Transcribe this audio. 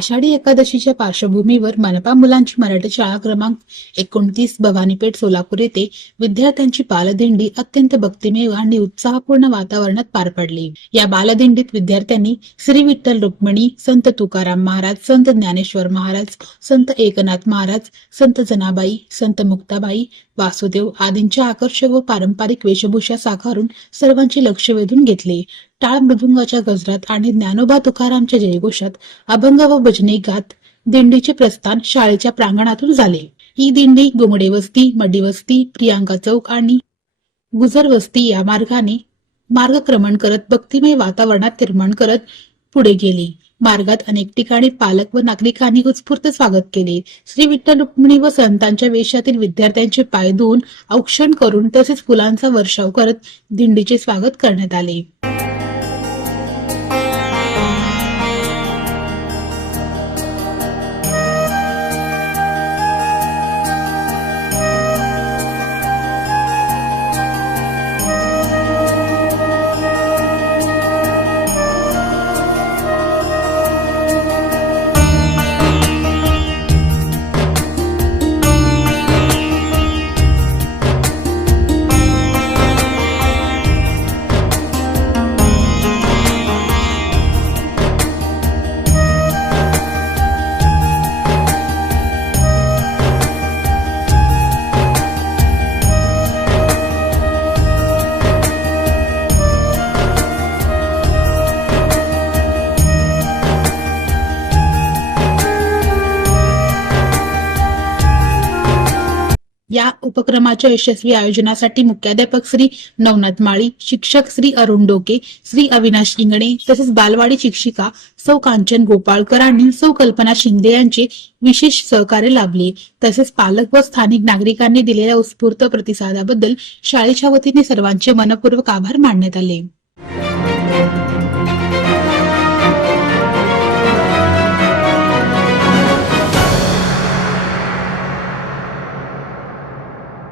आषाढी एकादशीच्या पार्श्वभूमीवर मनपा मुलांची मराठी शाळा क्रमांक 29 भवानीपेठ सोलापूर येथे विद्यार्थ्यांची बालदिंडी अत्यंत भक्तिमय आणि उत्साहपूर्ण वातावरणात पार पडली। या बालदिंडीत विद्यार्थ्यांनी श्री विठ्ठल रुक्मिणी, संत तुकाराम महाराज, संत ज्ञानेश्वर महाराज, संत एकनाथ महाराज, संत जनाबाई, संत मुक्ताबाई, वासुदेव आदींच्या आकर्षक व पारंपरिक वेशभूषा साकारून सर्वांचे लक्ष वेधून घेतले। टाळ मृदुंगाच्या गजरात आणि ज्ञानोबा तुकारामच्या जयघोषात अभंग व भजने गात दिंडीचे प्रस्थान शाळेच्या प्रांगणातून झाले। ही दिंडी गुमडे वस्ती, मडी वस्ती, प्रियांका चौक आणि गुजर वस्ती या मार्गाने मार्गक्रमण करत भक्तिमय वातावरणात निर्माण करत पुढे गेली। मार्गात अनेक ठिकाणी पालक व नागरिकांनी उत्स्फूर्त स्वागत केले। श्री विठ्ठल रुक्मिणी व संतांच्या वेशातील विद्यार्थ्यांचे पाय धुवून औक्षण करून तसेच फुलांचा वर्षाव करत दिंडीचे स्वागत करण्यात आले। या उपक्रमाच्या यशस्वी आयोजनासाठी मुख्याध्यापक श्री नवनाथ माळी, शिक्षक श्री अरुण डोके, श्री अविनाश इंगणे तसेच बालवाडी शिक्षिका सौ कांचन गोपाळकर आणि सौ कल्पना शिंदे यांचे विशेष सहकार्य लाभले। तसेच पालक व स्थानिक नागरिकांनी दिलेल्या उत्स्फूर्त प्रतिसादाबद्दल शाळेच्या वतीने सर्वांचे मनपूर्वक आभार मानण्यात आले।